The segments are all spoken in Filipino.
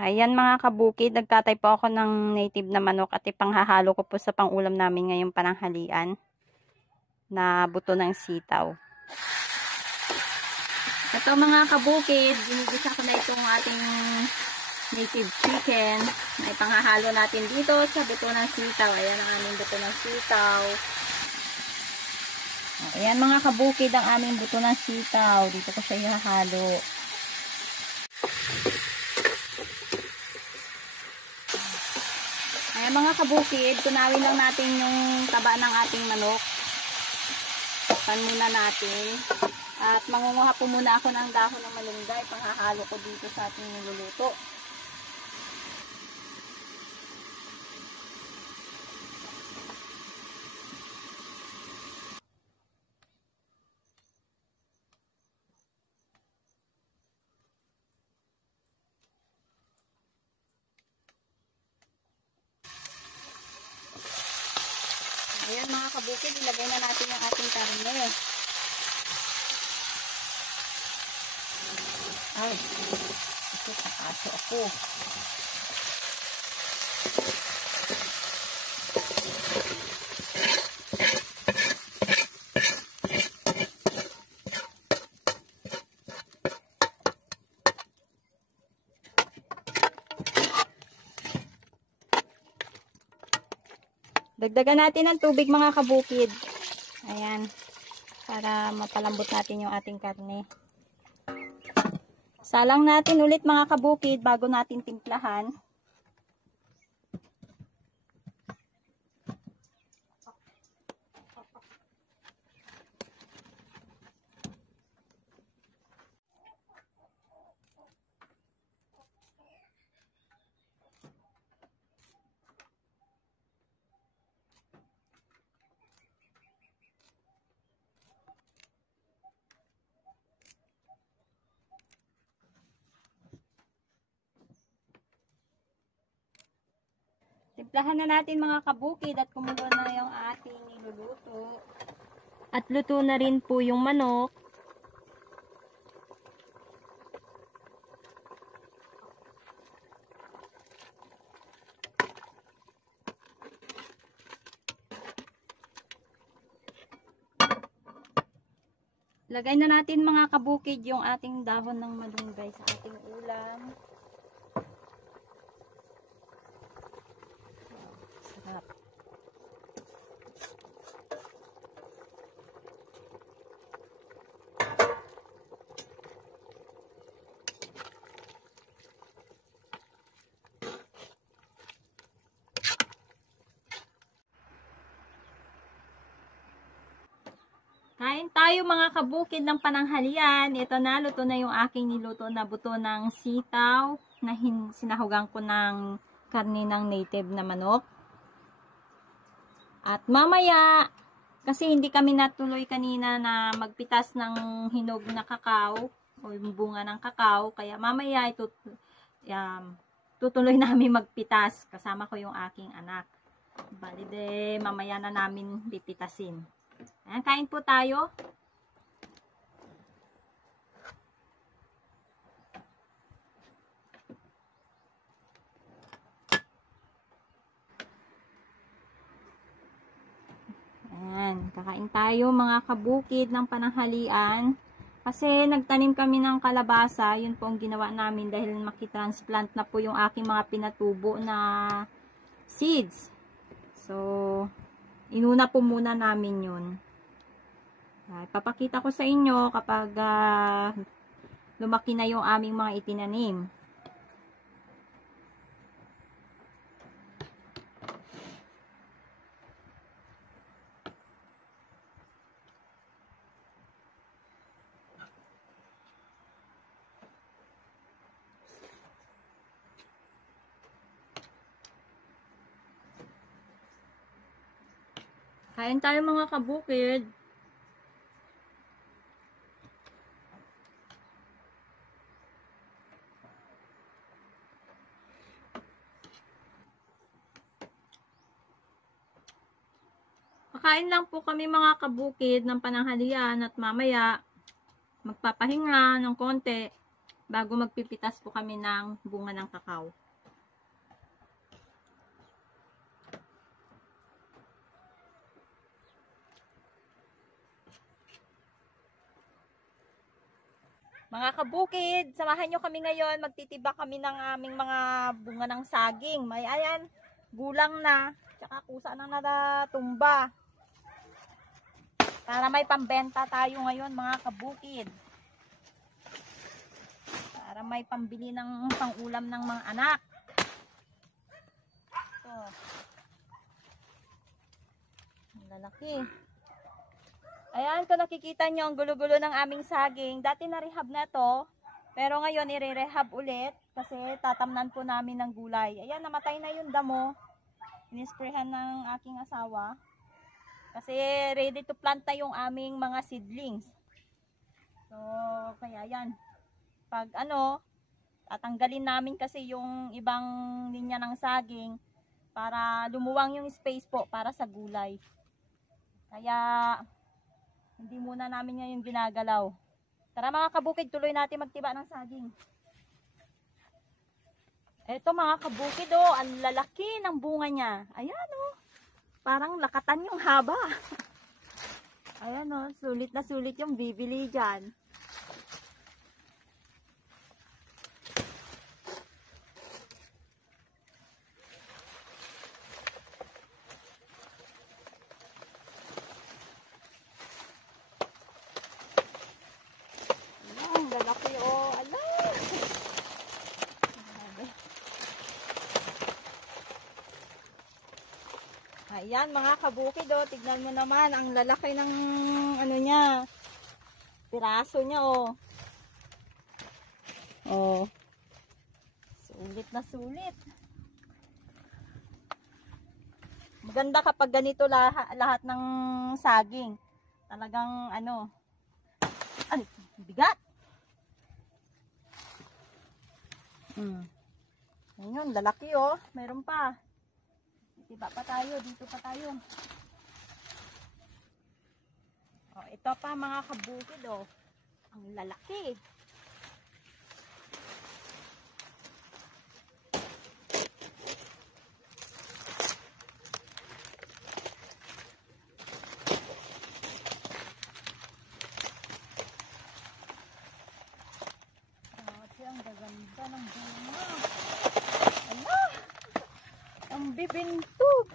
Ayan mga kabukid, nagtatay po ako ng native na manok at ipanghahalo ko po sa pangulam namin ngayong pananghalian na buto ng sitaw. Ito mga kabukid, ginigisa ko na itong ating native chicken na ipanghahalo natin dito sa buto ng sitaw. Ayan ang aming buto ng sitaw. Ayan mga kabukid, ang aming buto ng sitaw. Dito ko siya ihahalo. Ayan mga kabukid, tunawin lang natin yung taba ng ating manok. Pan muna natin. At mangunguha po muna ako ng dahon ng malunggay. Panghahalo ko dito sa ating niluluto. Ayan mga kabukid, ilagay na natin yung ating karne. Ay, ito nakaso ako. Dagdagan natin ng tubig mga kabukid. Ayan. Para mapalambot natin yung ating karne. Salang natin ulit mga kabukid bago natin timplahan. Timplahan na natin mga kabukid at kumulo na yung ating niluluto. At luto na rin po yung manok. Lagay na natin mga kabukid yung ating dahon ng malunggay sa ating ulam. Sarap. Kain tayo mga kabukid ng pananghalian. Ito na, luto na yung aking niluto na buto ng sitaw na sinahugan ko ng karne ng native na manok. At mamaya, kasi hindi kami natuloy kanina na magpitas ng hinog na kakao o yung bunga ng kakao, kaya mamaya tutuloy namin magpitas kasama ko yung aking anak. Bali de, mamaya na namin pipitasin. Ayan, kain po tayo. Ayan, kakain tayo mga kabukid ng pananghalian. Kasi nagtanim kami ng kalabasa, yun po ang ginawa namin dahil makitransplant na po yung aking mga pinatubo na seeds. So, inuna po muna namin yun. Papakita ko sa inyo kapag lumaki na yung aming mga itinanim. Kain tayo mga kabukid. Kakain lang po kami mga kabukid ng pananghalian at mamaya magpapahinga ng konti bago magpipitas po kami ng bunga ng kakao. Mga kabukid, samahan nyo kami ngayon. Magtitiba kami ng aming mga bunga ng saging. May ayan, gulang na, tsaka kusa na natumba. Para may pambenta tayo ngayon mga kabukid. Para may pambili ng pangulam ng mga anak. Ito. Ang lalaki. Ayan, kung nakikita nyo ang gulo-gulo ng aming saging, dati na-rehab na to, pero ngayon i-rehab ulit kasi tatamnan po namin ng gulay. Ayan, namatay na yung damo. Inisprehan ng aking asawa kasi ready to plant na yung aming mga seedlings. So, kaya yan. Pag tatanggalin namin kasi yung ibang linya ng saging para lumuwang yung space po para sa gulay. Kaya hindi muna namin ngayon ginagalaw. Tara mga kabukid, tuloy natin magtiba ng saging. Eto mga kabukid, oh, ang lalaki ng bunga niya. Ayan, oh. Parang lakatan yung haba. Ayan, oh, sulit na sulit yung bibili dyan. Lalaki, oh, ala. Ayan mga kabukid, oh, tignan mo naman ang lalaki ng niya, piraso niya, oh. Oh. Sulit na sulit. Maganda kapag ganito lahat ng saging. Talagang ay, bigat. Ayun, lalaki, oh. Meron pa. Diba pa tayo, dito pa tayo. Oh, ito pa mga kabukid, oh. Ang lalaki. Ang gaganda ng bunga. Ala! Ang bibintog.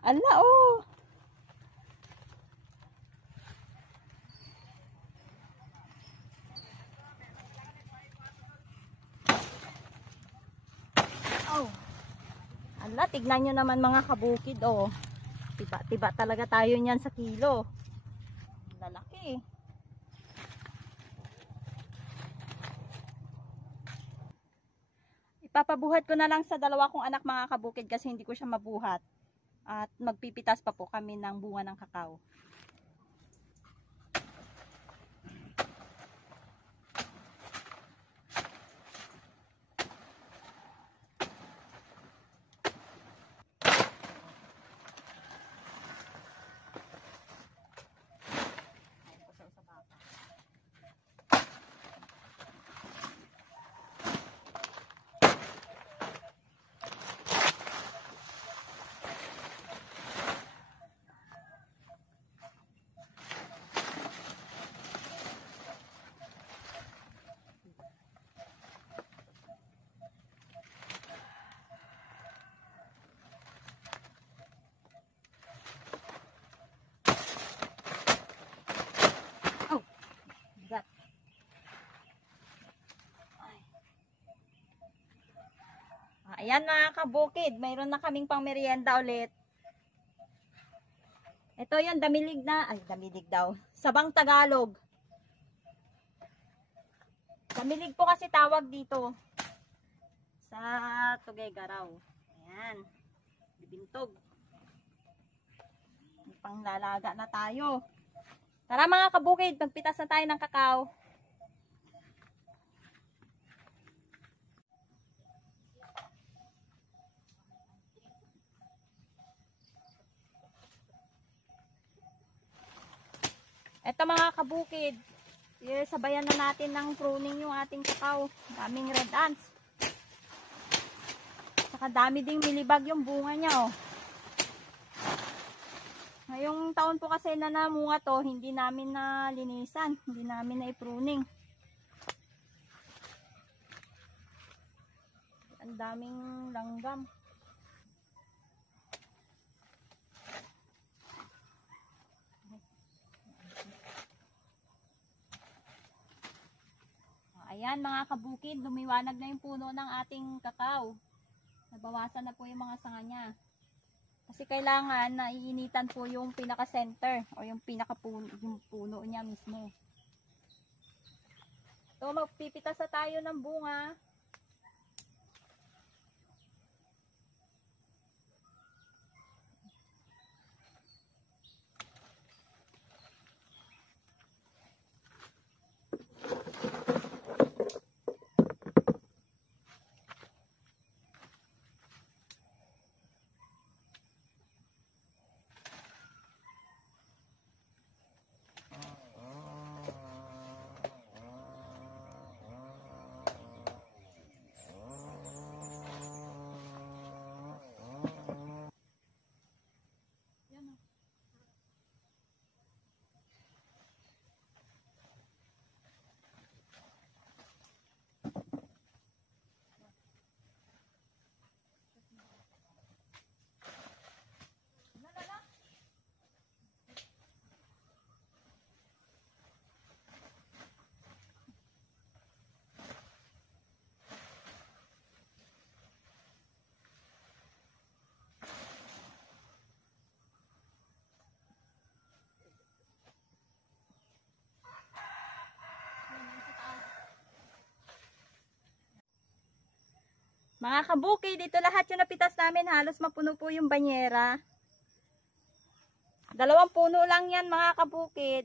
Ala, oh! Oh! Ala, tignan nyo naman mga kabukid, oh. Tiba-tiba talaga tayo niyan sa kilo. Lalaki. Ipapabuhat ko na lang sa dalawa kong anak mga kabukid kasi hindi ko siya mabuhat. At magpipitas pa po kami ng bunga ng kakao. Ayan mga kabukid, mayroon na kaming pang merienda ulit. Ito yung damilig daw. Sabang Tagalog. Damilig po kasi tawag dito. Sa Tuguegarao. Ayan. Bibintog. Panglalaga na tayo. Tara mga kabukid, magpitas na tayo ng kakao. Ito mga kabukid, Sabayan na natin ng pruning yung ating kakao. Daming red ants. Saka dami ding milibag yung bunga niya, oh. Ngayong taon po kasi na namunga to, hindi namin na linisan, hindi namin na i-pruning. Ang daming langgam. Ayan mga kabukid, lumiwanag na yung puno ng ating kakao. Nabawasan na po yung mga sanga niya. Kasi kailangan naiinitan po yung pinaka-center o yung puno niya mismo. So magpipitas na tayo ng bunga. Mga kabukid, dito lahat yung napitas namin. Halos mapuno po yung banyera. 2 puno lang yan mga kabukid.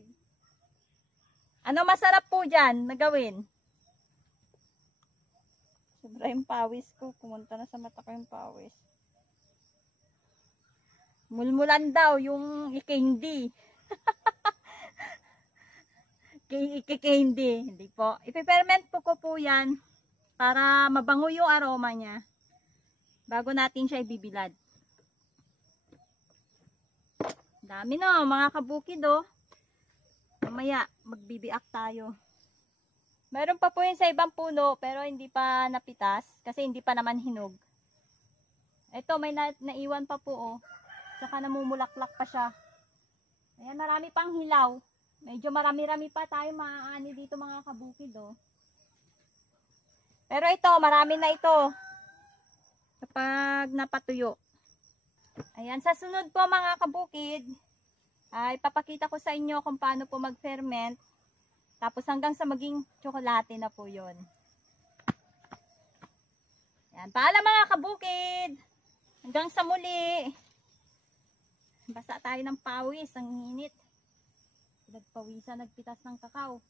Ano masarap po dyan na gawin? Sobra yung pawis ko. Pumunta na sa mata ko yung pawis. Mulmulan daw yung ikindi. Ikindi. Hindi po. Ipiperment ko po yan. Para mabango yung aroma niya bago natin siya ibibilad. Dami no mga kabukid, oh. Mamaya magbibiak tayo. Meron pa po yun sa ibang puno pero hindi pa napitas kasi hindi pa naman hinog. Ito may naiwan pa po, oh. Saka namumulaklak pa siya. Ayan, marami pang hilaw. Medyo marami-rami pa tayo maaani dito mga kabukid, oh. Pero ito, marami na ito kapag napatuyo. Ayan, sa sunod po mga kabukid, ay papakita ko sa inyo kung paano po mag-ferment. Tapos hanggang sa maging tsokolate na po yun. Ayan, paalam mga kabukid. Hanggang sa muli. Basa tayo ng pawis, ang init. Nagpawisan, nagpitas ng kakao.